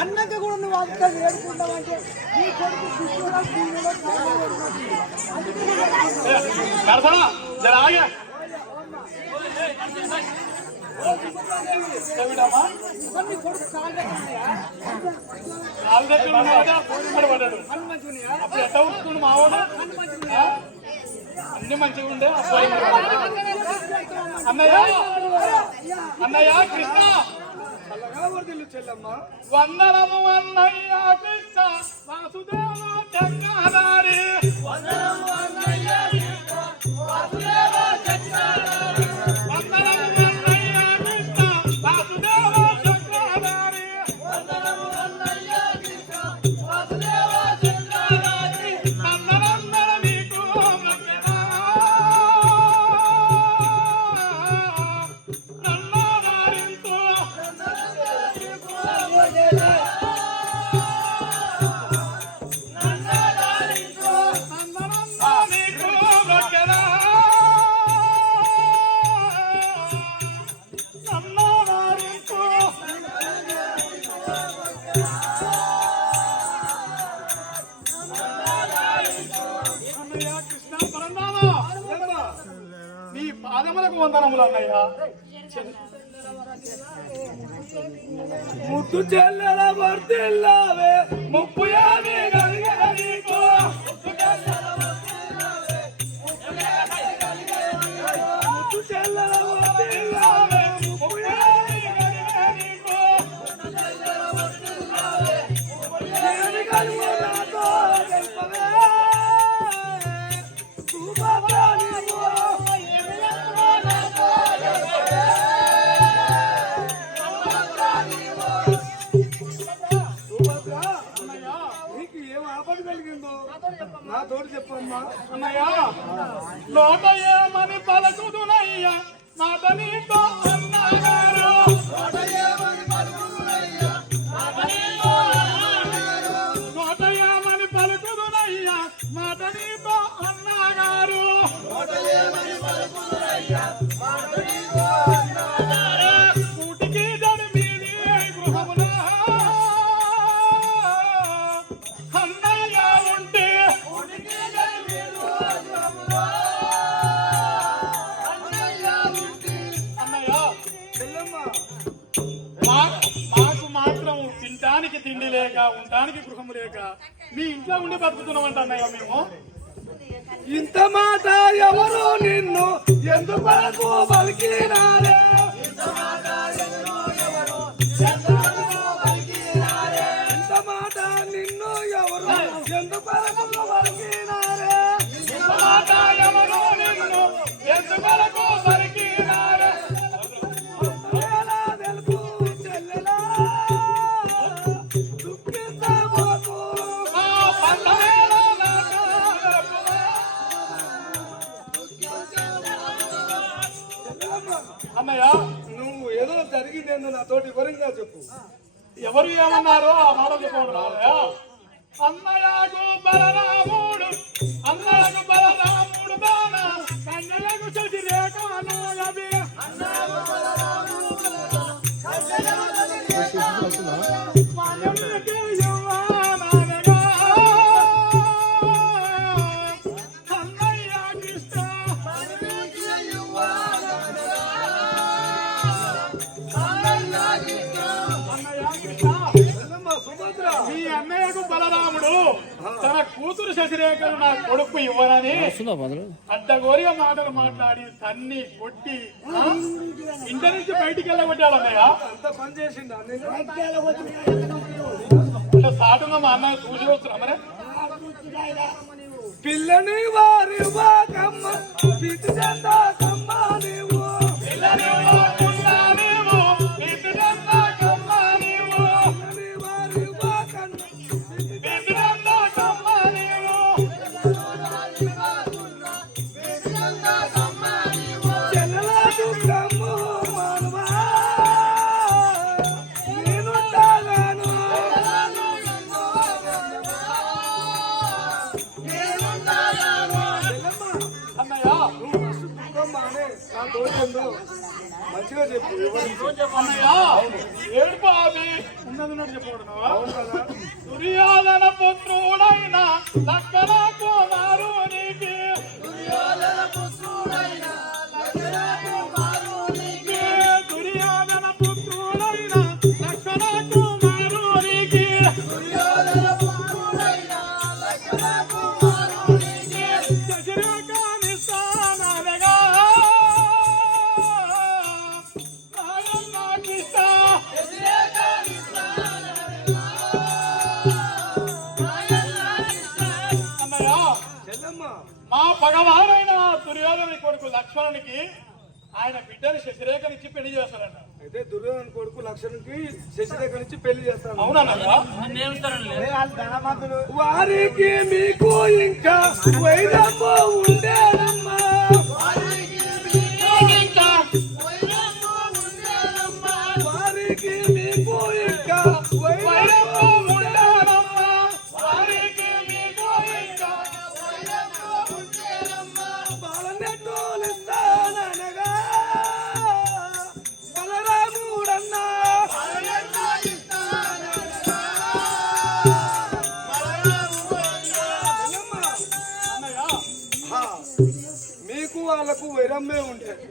అన్నక కూడా నువ్వు అంత వేడుకుంటావంటే నీ కొడుకు శిష్యుడా దీనిలో జరాగా నీ కొడుకు కాళ్ళ కాలు దగ్గర ఉన్నాడా ఫోన్ మీద పడ్డాడు అప్పుడు ఎట్లా ఉంటున్నాడు మావాడు ఆ? అన్ని మంచిగా ఉండే. అబ్బాయి అన్నయ్య అన్నయ్య కృష్ణ. చెల్లమ్మ వందనము అన్నయ్య కృష్ణ. వాసుదేవ జగదారి వందనము నీ పాదములకు వందనములు అన్నయ్య. ముద్దు చెల్లెల వర్తిల్లావే ముప్పు యాది ముద్దు చెల్లెల చెప్తుందో నాతోటి చెప్పమ్మా. అన్నయ్య లోట ఏమని పలుకుదునయ్యా మాట నీతో మీ ఇంట్లో ఉండి బతుకుతున్నామంట అన్నయ్య మేము? ఇంత మాట ఎవరు నిన్ను ఎందుకు పలికినారే వివరంగా చెప్పు. ఎవరు ఏమన్నారో ఆ మాట చెప్పండి అన్నయ్య అన్నయ్యకు బలరాముడు అన్నయ్యకు బలరాముడు దాన కన్యలకు చది రేఖను అవి కూతురు శశిరేఖను నా కొడుకు ఇవ్వనని అడ్డగోరిగా మాటలు మాట్లాడి తన్ని కొట్టి? ఇంటి నుంచి బయటికి వెళ్ళగొట్టాడు అన్నయ్య అంటే సాటుగా మా అన్నయ్య చూసి వస్తున్నా మరి? పిల్లని వారి వాకమ్మ పిల్లని తోడు మంచిగా చెప్పు ఉన్నది చెప్పకూడదు దుర్యోధన పుత్రుడైన లక్కన లక్ష్మణునికి ఆయన బిడ్డని శశిరేఖనిచ్చి పెళ్ళి చేస్తారంట అయితే దుర్యోధన కొడుకు లక్ష్మణునికి శశిరేఖ నుంచి పెళ్ళి చేస్తాను అవునన్నయ్య వారికి మీకు ఇంకా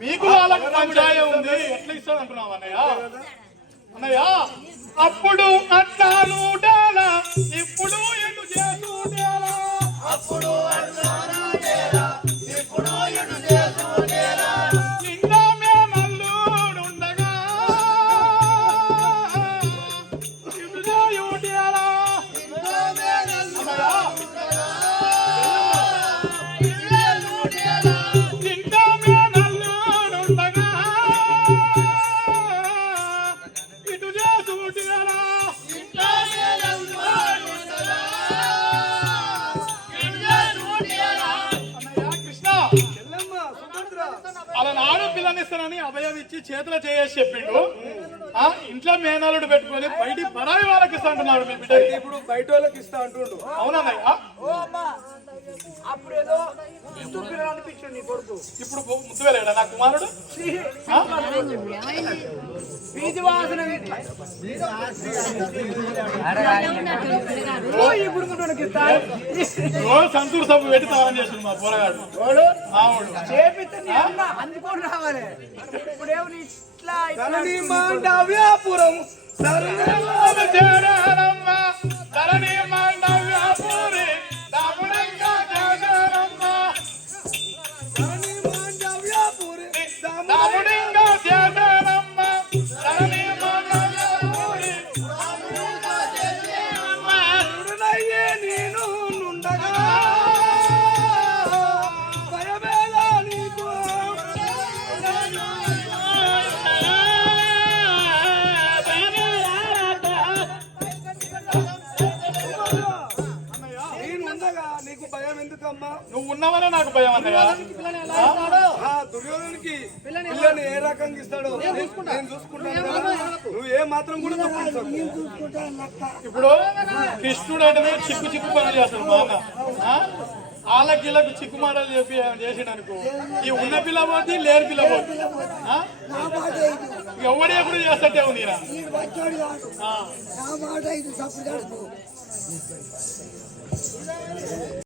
మీకు వాళ్ళకు పంచాయం ఉంది. ఎట్లా ఇస్తాను అంటున్నావు అన్నయ్య? అన్నయ్య అప్పుడు అన్నాను ఇప్పుడు పెట్టుకొని బయటి పరాయి వాళ్ళకి ఇస్తా అంటున్నాడు మీ బిడ్డ. ఇప్పుడు బయట వాళ్ళకి ఇస్తా అంటుండు. అప్పుడేదో పిల్లలు నీ కొడుకు. ఇప్పుడు ముద్దు వెళ్ళాడా నా కుమారుడు? వీధి వాసన ఇప్పుడు సంతూర్ సబ్బు పెట్టి చేసిండు మా పోరగాడు. ఆవుడు చేపిస్తే అందుకొని రావాలి. ఇప్పుడేమో నీ ఇట్లా ఇట్లా Saturday, I'm a dad, I'm a నువ్వు ఉన్నవనే నాకు భయం అన్నయ్య. పిల్లని ఏ రకంగా ఇస్తాడో? నేను చూసుకుంటాను. నువ్వు ఏ మాత్రం కూడా ఇప్పుడు కృష్ణుడు అంటే చిక్కు చిక్కు పనులు చేస్తాడు ఆ? వాళ్ళకి వీళ్ళకి చిక్కు మాటలు చెప్పి చేసాడు అనుకో. ఈ ఉన్న పిల్ల పోతే లేని పిల్ల పోతే. ఆ? నా మాట ఇది ఎవడే ఎప్పుడు చేస్తట్టే ఉంది